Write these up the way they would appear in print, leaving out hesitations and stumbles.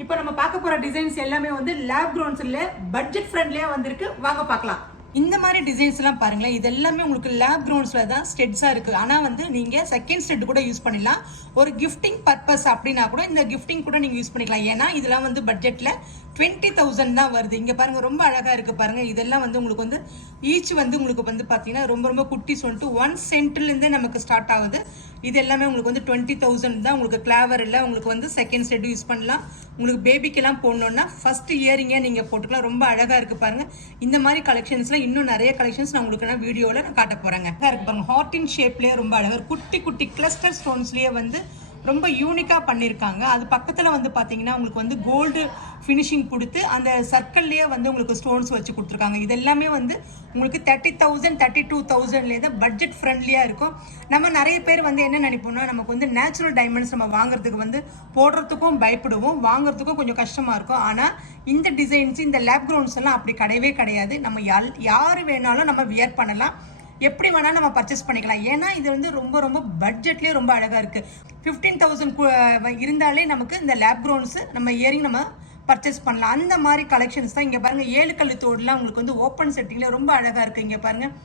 இப்போ நம்ம பார்க்க போற டிசைன்ஸ் எல்லாமே வந்து லேப் க்ரௌண்ட்ஸ்ல பட்ஜெட் ஃப்ரெண்ட்லியா வந்திருக்கு. வாங்க பார்க்கலாம். இந்த மாதிரி டிசைன்ஸ் எல்லாம் பாருங்களேன். இது எல்லாமே உங்களுக்கு லேப் க்ரௌண்ட்ஸ்ல தான் ஸ்டெட்ஸா இருக்கு. ஆனா வந்து நீங்க செகண்ட் ஸ்டெட் கூட யூஸ் பண்ணிடலாம். ஒரு கிஃப்டிங் பர்பஸ் அப்படின்னா கூட இந்த கிஃப்டிங் கூட நீங்க யூஸ் பண்ணிக்கலாம். ஏன்னா இதெல்லாம் வந்து பட்ஜெட்ல 20,000 தான் வருது. இங்க பாருங்க ரொம்ப அழகா இருக்கு பாருங்க. இதெல்லாம் வந்து உங்களுக்கு வந்து ஈச் வந்து உங்களுக்கு வந்து பாத்தீங்கன்னா ரொம்ப ரொம்ப குட்டி சொல்லிட்டு 1 சென்ட்ல இருந்தே நமக்கு ஸ்டார்ட் ஆகுது. இது எல்லாமே உங்களுக்கு வந்து 20,000 தான். உங்களுக்கு கிளாவர் இல்லை, உங்களுக்கு வந்து செகண்ட் ஸ்டெட் யூஸ் பண்ணலாம். உங்களுக்கு பேபிக்கெல்லாம் போடணும்னா ஃபர்ஸ்ட் இயரிங்கே நீங்க போட்டுக்கலாம். ரொம்ப அழகா இருக்கு பாருங்க. இந்த மாதிரி கலெக்ஷன்ஸ்ல இன்னும் நிறைய கலெக்ஷன்ஸ் நான் உங்களுக்கு வீடியோல நான் காட்ட போறேங்க. இருக்கு பாருங்க, ஹார்ட் இன் ஷேப்லயே ரொம்ப அழகா குட்டி குட்டி கிளஸ்டர் ஸ்டோன்ஸ்லயே வந்து ரொம்ப யூனிக்கா பண்ணியிருக்காங்க. அது பக்கத்துல வந்து பாத்தீங்கன்னா உங்களுக்கு வந்து கோல்டு ஃபினிஷிங் கொடுத்து அந்த சர்க்கிள்லயே வந்து உங்களுக்கு ஸ்டோன்ஸ் வச்சு கொடுத்துருக்காங்க. இது எல்லாமே வந்து உங்களுக்கு 30,000 32,000 பட்ஜெட் ஃப்ரெண்ட்லியா இருக்கும். நம்ம நிறைய பேர் வந்து என்ன நினைப்போம்னா, நமக்கு வந்து நேச்சுரல் டைமண்ட்ஸ் நம்ம வாங்குறதுக்கு வந்து போடுறதுக்கும் பயப்படுவோம், வாங்குறதுக்கும் கொஞ்சம் கஷ்டமா இருக்கும். ஆனா இந்த டிசைன்ஸ் இந்த லேப் க்ரௌண்ட்ஸ் எல்லாம் அப்படி கிடையவே கிடையாது. நம்ம யாரு வேணாலும் நம்ம வியர் பண்ணலாம், எப்படி வேணாலும் நம்ம பர்ச்சேஸ் பண்ணிக்கலாம். ஏன்னா இது வந்து ரொம்ப ரொம்ப பட்ஜெட்லேயே ரொம்ப அழகாக இருக்குது. 15,000 இருந்தாலே நமக்கு இந்த லேப் க்ரௌண்ட்ஸ் நம்ம இயரிங் நம்ம பர்ச்சேஸ் பண்ணலாம். அந்த மாதிரி கலெக்ஷன்ஸ் தான் இங்கே பாருங்கள். 7 கல்லு தோடுலாம் உங்களுக்கு வந்து ஓப்பன் செட்டிங்கில் ரொம்ப அழகாக இருக்குது. இங்கே பாருங்கள்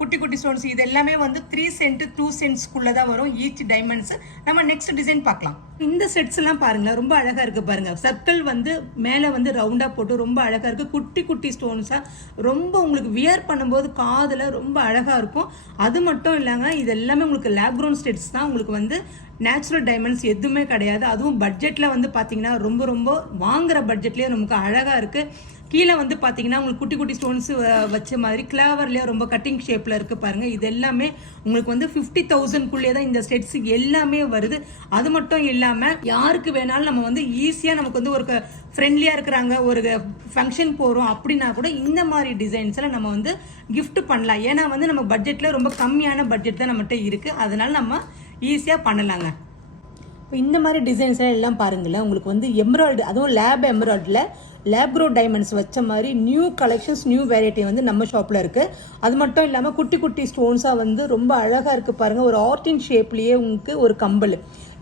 குட்டி குட்டி ஸ்டோன்ஸ். இது எல்லாமே வந்து 3 சென்ட் 2 சென்ட்ஸ்க்குள்ளே தான் வரும் ஈச் டைமண்ட்ஸ். நம்ம நெக்ஸ்ட் டிசைன் பார்க்கலாம். இந்த செட்ஸ் எல்லாம் பாருங்களேன், ரொம்ப அழகா இருக்கு பாருங்க. சர்க்கிள் வந்து மேலே வந்து ரவுண்டா போட்டு ரொம்ப அழகா இருக்கு. குட்டி குட்டி ஸ்டோன்ஸா ரொம்ப உங்களுக்கு வியர் பண்ணும்போது காதுல ரொம்ப அழகா இருக்கும். அது மட்டும் இல்லைங்க, இது எல்லாமே உங்களுக்கு லேப் க்ரௌண்ட் செட்ஸ் தான். உங்களுக்கு வந்து நேச்சுரல் டைமண்ட்ஸ் எதுவுமே கிடையாது. அதுவும் பட்ஜெட்ல வந்து பாத்தீங்கன்னா ரொம்ப ரொம்ப வாங்குற பட்ஜெட்லயே நமக்கு அழகா இருக்கு. கீழே வந்து பாத்தீங்கன்னா உங்களுக்கு குட்டி குட்டி ஸ்டோன்ஸ் வச்ச மாதிரி கிளாவர்லயே ரொம்ப கட்டிங் ஷேப்ல இருக்கு பாருங்க. இது எல்லாமே உங்களுக்கு வந்து 50,000 தான் இந்த செட்ஸ் எல்லாமே வருது. அது மட்டும் இல்லாம யாருக்கு வேணாலும் நம்ம வந்து ஈஸியா நமக்கு வந்து ஒரு ஃப்ரெண்ட்லியா இருக்கிறாங்க, ஒரு ஃபங்க்ஷன் போறோம் அப்படின்னா கூட இந்த மாதிரி டிசைன்ஸ்ல நம்ம வந்து கிஃப்ட் பண்ணலாம். ஏன்னா வந்து நம்ம பட்ஜெட்ல ரொம்ப கம்மியான பட்ஜெட் தான் நம்மகிட்ட இருக்கு. அதனால நம்ம ஈஸியா பண்ணலாங்க. இந்த மாதிரி டிசைன்ஸ் எல்லாம் பாருங்களேன். உங்களுக்கு வந்து எம்ப்ராய்டு, அதுவும் லேப் எம்ப்ராய்டில் லேப் க்ரோ டைமண்ட்ஸ் வச்ச மாதிரி நியூ கலெக்ஷன்ஸ் நியூ வெரைட்டி வந்து நம்ம ஷாப்பில் இருக்குது. அது மட்டும் இல்லாமல் குட்டி குட்டி ஸ்டோன்ஸாக வந்து ரொம்ப அழகாக இருக்குது பாருங்கள். ஒரு ஆர்டின் ஷேப்லேயே உங்களுக்கு ஒரு கம்பல்,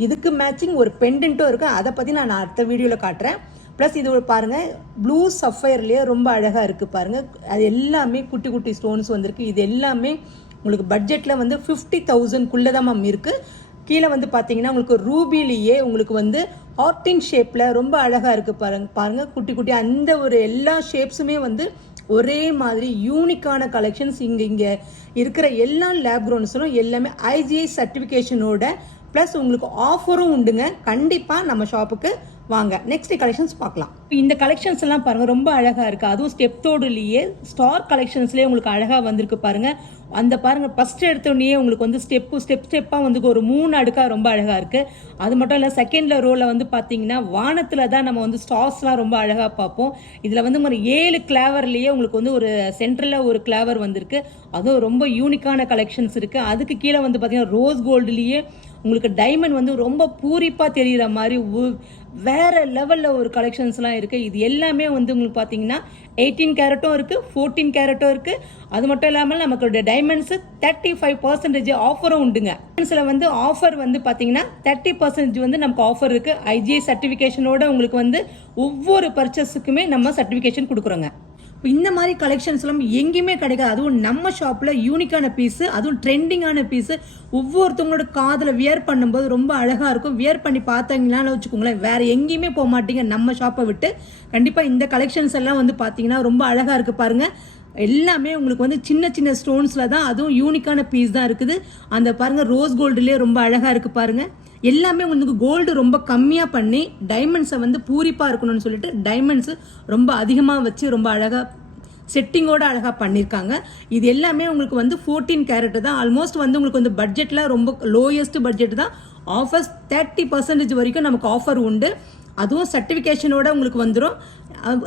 இதுக்கு மேட்சிங் ஒரு பெண்டன்ட்டும் இருக்குது. அதை பற்றி நான் அடுத்த வீடியோவில் காட்டுறேன். ப்ளஸ் இது பாருங்கள், ப்ளூ சஃபயர்லேயே ரொம்ப அழகாக இருக்குது பாருங்கள். அது எல்லாமே குட்டி குட்டி ஸ்டோன்ஸ் வந்திருக்கு. இது எல்லாமே உங்களுக்கு பட்ஜெட்டில் வந்து 50,000 தான் மேம் இருக்குது. கீழே வந்து பார்த்தீங்கன்னா உங்களுக்கு ரூபிலேயே உங்களுக்கு வந்து ஹார்டின் ஷேப்பில் ரொம்ப அழகாக இருக்குது பாருங்க குட்டி குட்டி அந்த ஒரு எல்லா ஷேப்ஸுமே வந்து ஒரே மாதிரி யூனிக்கான கலெக்ஷன்ஸ். இங்கே இருக்கிற எல்லா லேப் க்ரௌண்ட்ஸும் எல்லாமே IGI சர்டிஃபிகேஷனோட ப்ளஸ் உங்களுக்கு ஆஃபரும் உண்டுங்க. கண்டிப்பாக நம்ம ஷாப்புக்கு வாங்க. நெக்ஸ்ட் கலெக்ஷன்ஸ் பார்க்கலாம். இந்த கலெக்ஷன்ஸ் எல்லாம் பாருங்க ரொம்ப அழகா இருக்கு. அதுவும் ஸ்டெப் தோடுலயே ஸ்டார் கலெக்ஷன்ஸ்லயே உங்களுக்கு அழகா வந்திருக்கு பாருங்க. அந்த பாருங்க ஃபர்ஸ்ட் எடுத்தோடனே உங்களுக்கு வந்து ஸ்டெப்பா வந்து ஒரு 3 அடுக்கா ரொம்ப அழகா இருக்கு. அது மட்டும் இல்ல செகண்ட்ல ரோல வந்து பாத்தீங்கன்னா வானத்துல தான் நம்ம வந்து ஸ்டார்ஸ்லாம் ரொம்ப அழகா பார்ப்போம். இதுல வந்து ஒரு 7 கிளாவர்லயே உங்களுக்கு வந்து ஒரு சென்டர்ல ஒரு கிளாவர் வந்திருக்கு. அதுவும் ரொம்ப யூனிக்கான கலெக்ஷன்ஸ் இருக்கு. அதுக்கு கீழே வந்து பாத்தீங்கன்னா ரோஸ் கோல்டுலயே உங்களுக்கு டைமண்ட் வந்து ரொம்ப பூரிப்பா தெரியுற மாதிரி வேற லெவல்ல ஒரு கலெக்ஷன்ஸ்லாம் இருக்கு. இது எல்லாமே வந்து உங்களுக்கு பாத்தீங்கன்னா 18 கேரட்டும் இருக்கு, 14 கேரட்டும் இருக்கு. அது மட்டும் இல்லாமல் நமக்கு டைமண்ட்ஸ் 35% ஆஃபரும் உண்டுங்க. டைமண்ட்ஸ்ல வந்து ஆஃபர் வந்து பாத்தீங்கன்னா 30% வந்து நமக்கு ஆஃபர் இருக்கு. IGI சர்டிஃபிகேஷனோட உங்களுக்கு வந்து ஒவ்வொரு பர்ச்சேஸுக்குமே நம்ம சர்டிஃபிகேஷன் கொடுக்குறோங்க. இந்த மாதிரி கலெக்ஷன்ஸ் எல்லாம் எங்கேயுமே கிடைக்காது. அதுவும் நம்ம ஷாப்ல யூனிக்கான பீஸ், அதுவும் ட்ரெண்டிங்கான பீஸ். ஒவ்வொருத்தவங்களோட காதுல வியர் பண்ணும்போது ரொம்ப அழகா இருக்கும். வியர் பண்ணி பார்த்தீங்கன்னாலும் வச்சுக்கோங்களேன், வேற எங்கேயுமே போக மாட்டீங்க நம்ம ஷாப்பை விட்டு. கண்டிப்பா இந்த கலெக்ஷன்ஸ் எல்லாம் வந்து பாத்தீங்கன்னா ரொம்ப அழகா இருக்கு பாருங்க. எல்லாமே உங்களுக்கு வந்து சின்ன சின்ன ஸ்டோன்ஸ்ல தான், அதுவும் யூனிக்கான பீஸ் தான் இருக்குது. அந்த பாருங்க ரோஸ் கோல்டுலயே ரொம்ப அழகா இருக்கு பாருங்க. எல்லாமே உங்களுக்கு கோல்டு ரொம்ப கம்மியாக பண்ணி டைமண்ட்ஸை வந்து பூரிப்பாக இருக்கணும்னு சொல்லிட்டு டைமண்ட்ஸ் ரொம்ப அதிகமாக வச்சு ரொம்ப அழகாக செட்டிங்கோட அழகாக பண்ணியிருக்காங்க. இது எல்லாமே உங்களுக்கு வந்து 14 கேரட் தான். ஆல்மோஸ்ட் வந்து உங்களுக்கு வந்து பட்ஜெட்டில் ரொம்ப லோயஸ்ட் பட்ஜெட் தான். ஆஃபர்ஸ் 30% வரைக்கும் நமக்கு ஆஃபர் உண்டு. அதுவும் சர்டிஃபிகேஷனோட உங்களுக்கு வந்துடும்.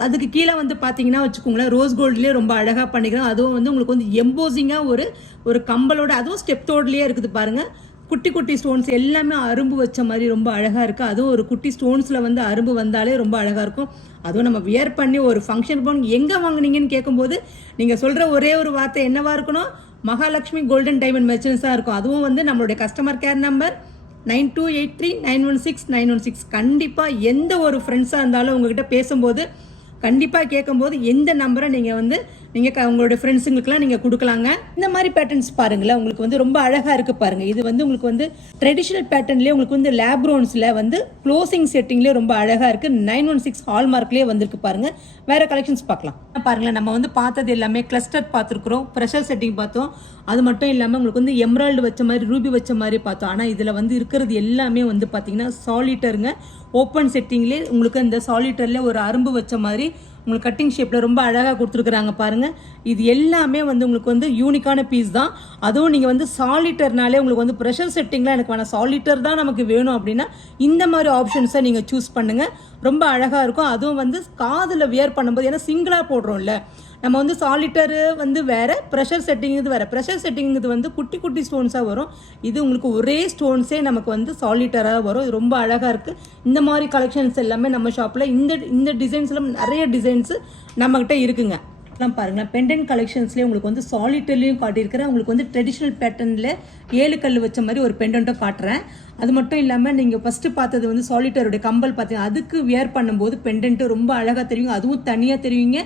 அதுக்கு கீழே வந்து பார்த்தீங்கன்னா வச்சுக்கோங்களேன், ரோஸ் கோல்ட்லேயே ரொம்ப அழகாக பண்ணிக்கிறோம். அதுவும் வந்து உங்களுக்கு வந்து எம்போசிங்காக ஒரு கம்பலோட, அதுவும் ஸ்டெப் தோட்லேயே இருக்குது பாருங்கள். குட்டி குட்டி ஸ்டோன்ஸ் எல்லாமே அரும்பு வச்ச மாதிரி ரொம்ப அழகா இருக்கு. அதுவும் ஒரு குட்டி ஸ்டோன்ஸ்ல வந்து அரும்பு வந்தாலே ரொம்ப அழகா இருக்கும். அதுவும் நம்ம வியர் பண்ணி ஒரு ஃபங்க்ஷன் போகணும், எங்க வாங்குனீங்கன்னு கேட்கும்போது நீங்க சொல்ற ஒரே ஒரு வார்த்தை என்னவா இருக்கணும், மகாலட்சுமி கோல்டன் டைமண்ட் மெர்ச்சன்ட்ஸா இருக்கும். அதுவும் வந்து நம்மளுடைய கஸ்டமர் கேர் நம்பர் 9283916916 கண்டிப்பாக எந்த ஒரு ஃப்ரெண்ட்ஸாக இருந்தாலும் உங்ககிட்ட பேசும்போது கண்டிப்பாக கேட்கும்போது எந்த நம்பரை நீங்கள் வந்து நீங்கள் உங்களோட ஃப்ரெண்ட்ஸுங்களுக்குலாம் நீங்கள் கொடுக்கலாங்க. இந்த மாதிரி பேட்டர்ன்ஸ் பாருங்களேன், உங்களுக்கு வந்து ரொம்ப அழகாக இருக்குது பாருங்கள். இது வந்து உங்களுக்கு வந்து ட்ரெடிஷ்னல் பேட்டர்ன்லேயே உங்களுக்கு வந்து லேப் க்ரௌன்ஸில் வந்து க்ளோசிங் செட்டிங்லேயே ரொம்ப அழகாக இருக்குது. 916 ஹால்மார்க்லேயே வந்திருக்கு பாருங்கள். வேறு கலெக்ஷன்ஸ் பார்க்கலாம். பாருங்களேன், நம்ம வந்து பார்த்தது எல்லாமே கிளஸ்டர் பார்த்துருக்குறோம், ப்ரெஷர் செட்டிங் பார்த்தோம். அது மட்டும் இல்லாமல் உங்களுக்கு வந்து எம்ராய்டு வச்ச மாதிரி ரூபி வச்ச மாதிரி பார்த்தோம். ஆனால் இதில் வந்து இருக்கிறது எல்லாமே வந்து பார்த்தீங்கன்னா சாலிட்டருங்க. ஓப்பன் செட்டிங்லேயே உங்களுக்கு இந்த சாலிட்டரில் ஒரு அரும்பு வச்ச மாதிரி உங்களுக்கு கட்டிங் ஷேப்பில் ரொம்ப அழகாக கொடுத்துருக்குறாங்க பாருங்கள். இது எல்லாமே வந்து உங்களுக்கு வந்து யூனிக்கான பீஸ் தான். அதுவும் நீங்கள் வந்து சாலிட்டர்னாலே உங்களுக்கு வந்து ப்ரெஷர் செட்டிங்லாம் எனக்கு வேணாம், சாலிட்டர் தான் நமக்கு வேணும் அப்படின்னா இந்த மாதிரி ஆப்ஷன்ஸை நீங்கள் சூஸ் பண்ணுங்கள். ரொம்ப அழகாக இருக்கும். அதுவும் வந்து காதில் வியர் பண்ணும்போது, ஏன்னா சிங்கிளாக போடுறோம்ல, நம்ம வந்து சாலிட்டரு வந்து வேறு, ப்ரெஷர் செட்டிங் இது வேறு. ப்ரெஷர் செட்டிங் இது வந்து குட்டி குட்டி ஸ்டோன்ஸாக வரும். இது உங்களுக்கு ஒரே ஸ்டோன்ஸே நமக்கு வந்து சாலிட்டராக வரும். இது ரொம்ப அழகாக இருக்குது. இந்த மாதிரி கலெக்ஷன்ஸ் எல்லாமே நம்ம ஷாப்பில் இந்த டிசைன்ஸில் நிறைய டிசைன்ஸு நம்மக்கிட்ட இருக்குங்க. பாருங்களேன், பெண்டன்ட் கலெக்ஷன்ஸ்லேயே உங்களுக்கு வந்து சாலிட்டர்லையும் காட்டியிருக்கிறேன். உங்களுக்கு வந்து ட்ரெடிஷ்னல் பேட்டர்னில் 7 கல் வச்ச மாதிரி ஒரு பெண்டன்ட்டும் காட்டுறேன். அது மட்டும் இல்லாமல் நீங்கள் ஃபஸ்ட்டு பார்த்தது வந்து சாலிட்டருடைய கம்பல் பார்த்தீங்கன்னா அதுக்கு வியர் பண்ணும்போது பெண்டன்ட்டு ரொம்ப அழகாக தெரியுங்க. அதுவும் தனியாக தெரியுங்க.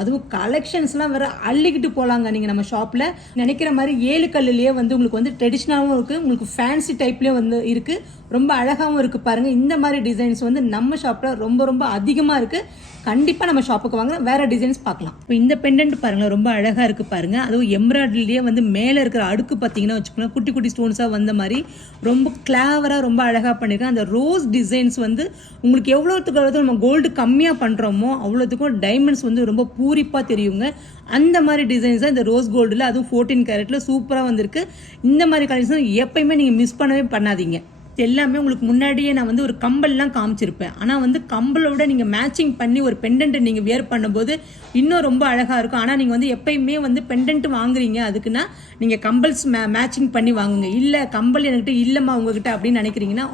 அதுவும் கலெக்ஷன்ஸ்லாம் வேறு அள்ளிக்கிட்டு போகலாங்க. நீங்கள் நம்ம ஷாப்பில் நினைக்கிற மாதிரி 7 கல்லுலேயே வந்து உங்களுக்கு வந்து ட்ரெடிஷ்னலாகவும் இருக்குது, உங்களுக்கு ஃபேன்சி டைப்லேயும் வந்து இருக்குது. ரொம்ப அழகாகவும் இருக்குது பாருங்கள். இந்த மாதிரி டிசைன்ஸ் வந்து நம்ம ஷாப்பில் ரொம்ப ரொம்ப அதிகமாக இருக்குது. கண்டிப்பாக நம்ம ஷாப்புக்கு வாங்க, வேறு டிசைன்ஸ் பார்க்கலாம். இப்போ இந்த பெண்டன்ட் பாருங்களேன், ரொம்ப அழகாக இருக்குது பாருங்கள். அதுவும் எம்ப்ராய்டரிலேயே வந்து மேலே இருக்கிற அடுக்கு பார்த்தீங்கன்னா வச்சுக்கோங்களேன், குட்டி குட்டி ஸ்டோன்ஸாக வந்த மாதிரி ரொம்ப கிளாவராக ரொம்ப அழகாக பண்ணியிருக்கேன். அந்த ரோஸ் டிசைன்ஸ் வந்து உங்களுக்கு எவ்வளோத்துக்கு நம்ம கோல்டு கம்மியாக பண்ணுறோமோ அவ்வளோத்துக்கும் டைமண்ட்ஸ் வந்து ரொம்ப பூரிப்பாக தெரியுங்க. அந்த மாதிரி டிசைன்ஸ் தான் இந்த ரோஸ் கோல்டில், அதுவும் 14 கேரட்டில் சூப்பராக வந்திருக்கு. இந்த மாதிரி கலெக்ஷன் எப்பயுமே நீங்கள் மிஸ் பண்ணவே பண்ணாதீங்க. எல்லாமே உங்களுக்கு முன்னாடியே நான் வந்து ஒரு கம்பல்லாம் காமிச்சிருப்பேன். ஆனால் வந்து கம்பலோட நீங்கள் மேட்சிங் பண்ணி ஒரு பெண்டன்ட்டை நீங்கள் வியர் பண்ணும்போது இன்னும் ரொம்ப அழகாக இருக்கும். ஆனால் நீங்கள் வந்து எப்பயுமே வந்து பெண்டன்ட் வாங்குறீங்க அதுக்குன்னா நீங்கள் கம்பல்ஸ் மேட்சிங் பண்ணி வாங்குங்க. இல்லை கம்பல் என்கிட்ட இல்லைம்மா உங்ககிட்ட அப்படின்னு நினைக்கிறீங்கன்னா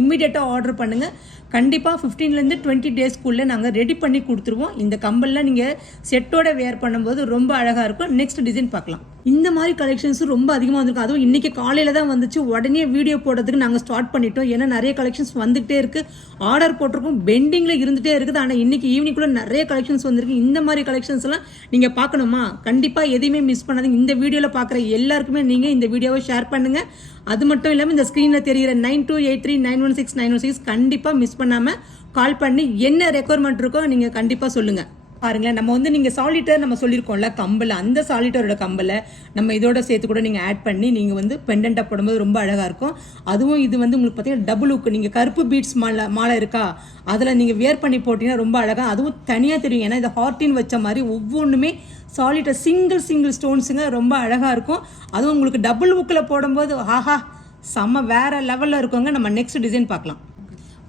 இம்மிடியேட்டாக ஆர்டர் பண்ணுங்கள். கண்டிப்பாக 15லேருந்து 20 டேஸ்க்குள்ளே நாங்கள் ரெடி பண்ணி கொடுத்துருவோம். இந்த கம்பல்லாம் நீங்கள் செட்டோட வேர் பண்ணும்போது ரொம்ப அழகாக இருக்கும். நெக்ஸ்ட் டிசைன் பார்க்கலாம். இந்த மாதிரி கலெக்ஷன்ஸும் ரொம்ப அதிகமாக வந்திருக்கு. அதுவும் இன்றைக்கி காலையில் தான் வந்துச்சு. உடனே வீடியோ போடுறதுக்கு நாங்கள் ஸ்டார்ட் பண்ணிட்டோம். ஏன்னா நிறைய கலெக்ஷன்ஸ் வந்துகிட்டே இருக்குது. ஆர்டர் போட்டிருக்கோம், பெண்டிங்கில் இருந்துகிட்டே இருக்குது. ஆனால் இன்றைக்கி ஈவினிங்குள்ளே நிறைய கலெக்ஷன்ஸ் வந்திருக்கு. இந்த மாதிரி கலெக்ஷன்ஸ்லாம் நீங்கள் பார்க்கணுமா, கண்டிப்பாக எதையுமே மிஸ் பண்ணாதீங்க. இந்த வீடியோவில் பார்க்குற எல்லாருக்குமே நீங்கள் இந்த வீடியோவை ஷேர் பண்ணுங்கள். அது மட்டும் இல்லாமல் இந்த ஸ்க்ரீனில் தெரிகிற 9283916916 கண்டிப்பாக மிஸ் பண்ணாமல் கால் பண்ணி என்ன ரெக்குவயர்மெண்ட் இருக்கோ நீங்கள் கண்டிப்பாக சொல்லுங்கள். பாருங்களேன், நம்ம வந்து நீங்கள் சாலிட்டர் நம்ம சொல்லியிருக்கோம்ல கம்பல், அந்த சாலிட்டரோட கம்பலை நம்ம இதோட சேர்த்து கூட நீங்கள் ஆட் பண்ணி நீங்கள் வந்து பெண்டண்ட்டாக போடும்போது ரொம்ப அழகாக இருக்கும். அதுவும் இது வந்து உங்களுக்கு பார்த்தீங்கன்னா டபுள் லுக். நீங்கள் கருப்பு பீட்ஸ் மாலை இருக்கா, அதில் நீங்கள் வியர் பண்ணி போட்டிங்கன்னா ரொம்ப அழகாக, அதுவும் தனியாக தெரியும். ஏன்னா இந்த ஹார்டின் வச்ச மாதிரி ஒவ்வொன்றுமே சாலிட்டர் சிங்கிள் ஸ்டோன்ஸுங்க, ரொம்ப அழகாக இருக்கும். அதுவும் உங்களுக்கு டபுள் லுக்கில் போடும்போது ஆஹா செம்ம வேறு லெவலில் இருக்குங்க. நம்ம நெக்ஸ்ட் டிசைன் பார்க்கலாம்.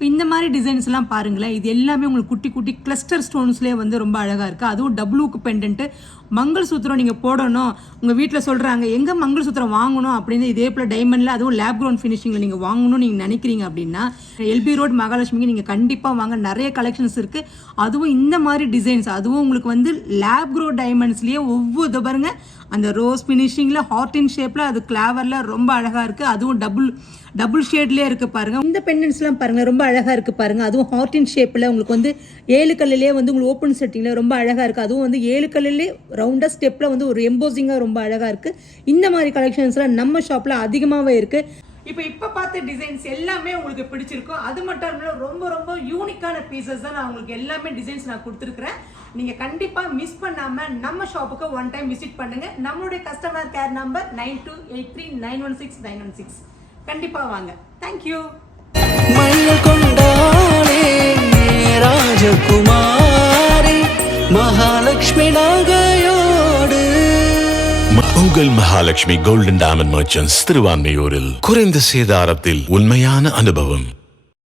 இந்த மாதிரி டிசைன்ஸ்லாம் பாருங்களேன், இது எல்லாமே உங்களுக்கு குட்டி குட்டி கிளஸ்டர் ஸ்டோன்ஸ்லேயே வந்து ரொம்ப அழகாக இருக்குது. அதுவும் டபுளுக்கு பெண்டன்ட்டு. மங்கள் சூத்திரம் நீங்கள் போடணும், உங்கள் வீட்டில் சொல்கிறாங்க எங்கே மங்கள் சூத்திரம் வாங்கணும் அப்படின்னு, இதே போல் டைமண்டில் அதுவும் லேப் க்ரௌண்ட் ஃபினிஷிங்கில் நீங்கள் வாங்கணும்னு நீங்கள் நினைக்கிறீங்க அப்படின்னா எல்பி ரோட் மகாலட்சுமிக்கு நீங்கள் கண்டிப்பாக வாங்க. நிறைய கலெக்ஷன்ஸ் இருக்குது. அதுவும் இந்த மாதிரி டிசைன்ஸ், அதுவும் உங்களுக்கு வந்து லேப் க்ரோ டைமண்ட்ஸ்லேயே ஒவ்வொரு பாருங்க, அந்த ரோஸ் ஃபினிஷிங்கில் ஹார்டின் ஷேப்பில் அது கிளாவரில் ரொம்ப அழகாக இருக்குது. அதுவும் டபுள் ஷேட்லேயே இருக்குது பாருங்கள். இந்த பெண்டன்ஸ்லாம் பாருங்கள் ரொம்ப அழகாக இருக்குது பாருங்கள். அதுவும் ஹார்டின் ஷேப்பில் உங்களுக்கு வந்து 7 கல்லுலேயே வந்து உங்களுக்கு ஓப்பன் செட்டிங்கில் ரொம்ப அழகாக இருக்குது. அதுவும் வந்து 7 கல்லுலேயே ரவுண்டாக ஸ்டெப்பில் வந்து ஒரு எம்போசிங்காக ரொம்ப அழகாக இருக்குது. இந்த மாதிரி கலெக்ஷன்ஸ்லாம் நம்ம ஷாப்பில் அதிகமாகவே இருக்குது. இப்போ பார்த்த டிசைன்ஸ் எல்லாமே உங்களுக்கு பிடிச்சிருக்கும். அது மட்டும் இல்லாமல் ரொம்ப ரொம்ப யூனிக்கான பீசஸ் தான் நான் உங்களுக்கு எல்லாமே டிசைன்ஸ் நான் கொடுத்துருக்குறேன். நீங்கள் கண்டிப்பாக மிஸ் பண்ணாமல் நம்ம ஷாப்புக்கு ஒன் டைம் விசிட் பண்ணுங்கள். நம்மளுடைய கஸ்டமர் கேர் நம்பர் 9283916916. கண்டிப்பாக வாங்க. தேங்க்யூ. மயில் கொண்டாளே ராஜகுமாரி மகாலட்சுமி நகையோடு. உங்கள் மகாலட்சுமி கோல்டன் டைமண்ட் மர்ச்சன்ட்ஸ் திருவான்மையூரில் குறைந்த சேதாரத்தில் உண்மையான அனுபவம்.